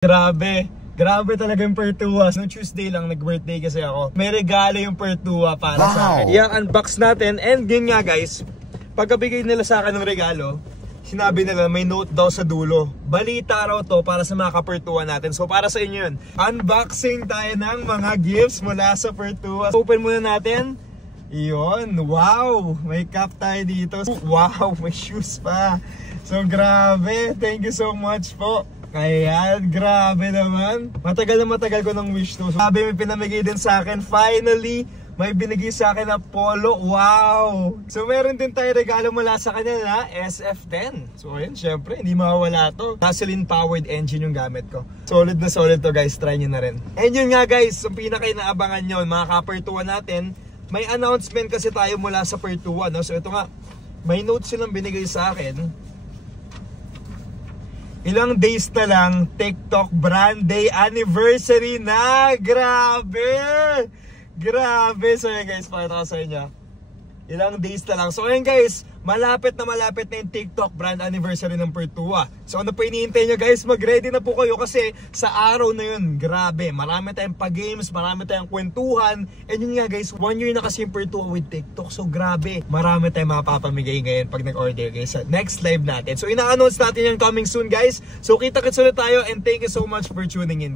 Grabe talaga yung Pertua. Noong Tuesday lang, nag-birthday kasi ako. May regalo yung Pertua para sa akin. I-unbox natin. And yun nga guys, pagkabigay nila sa akin ng regalo, sinabi nila may note daw sa dulo. Balita raw to para sa mga ka-Pertua natin. So para sa inyo yun. Unboxing tayo ng mga gifts mula sa Pertua. Open muna natin. Iyon, wow! May cap tayo dito. Wow, may shoes pa. So grabe, thank you so much po. Ayan, grabe naman. Matagal ko ng wish to. So, sabi may pinamigay din sa akin. Finally, may binigay sa akin na polo. Wow! So meron din tayo regalo mula sa kanila, SF10. So ayun, syempre, hindi mawawala to. Gasoline powered engine yung gamit ko. Solid na solid to guys, try nyo na rin. And yun nga guys, yung pinaka-inaabangan nyo, mga ka-Pertua natin, may announcement kasi tayo mula sa Pertua, no? So ito nga, may notes silang binigay sa akin. Ilang days na lang, TikTok Brand Day Anniversary na! Grabe! So yun guys, pakita ko sa inyo. Ilang days na lang. So ayun guys, malapit na yung TikTok Brand Anniversary ng Pertua. So ano pa hinihintay nyo guys? Mag-ready na po kayo kasi sa araw na yun, grabe, marami tayong pa-games, marami tayong kwentuhan. And yun nga guys, 1 year na kasi yung Pertua with TikTok. So grabe, marami tayong mapapamigay ngayon pag nag-order guys sa next live natin. So ina-announce natin yung coming soon guys. So kita-kits ulit tayo and thank you so much for tuning in.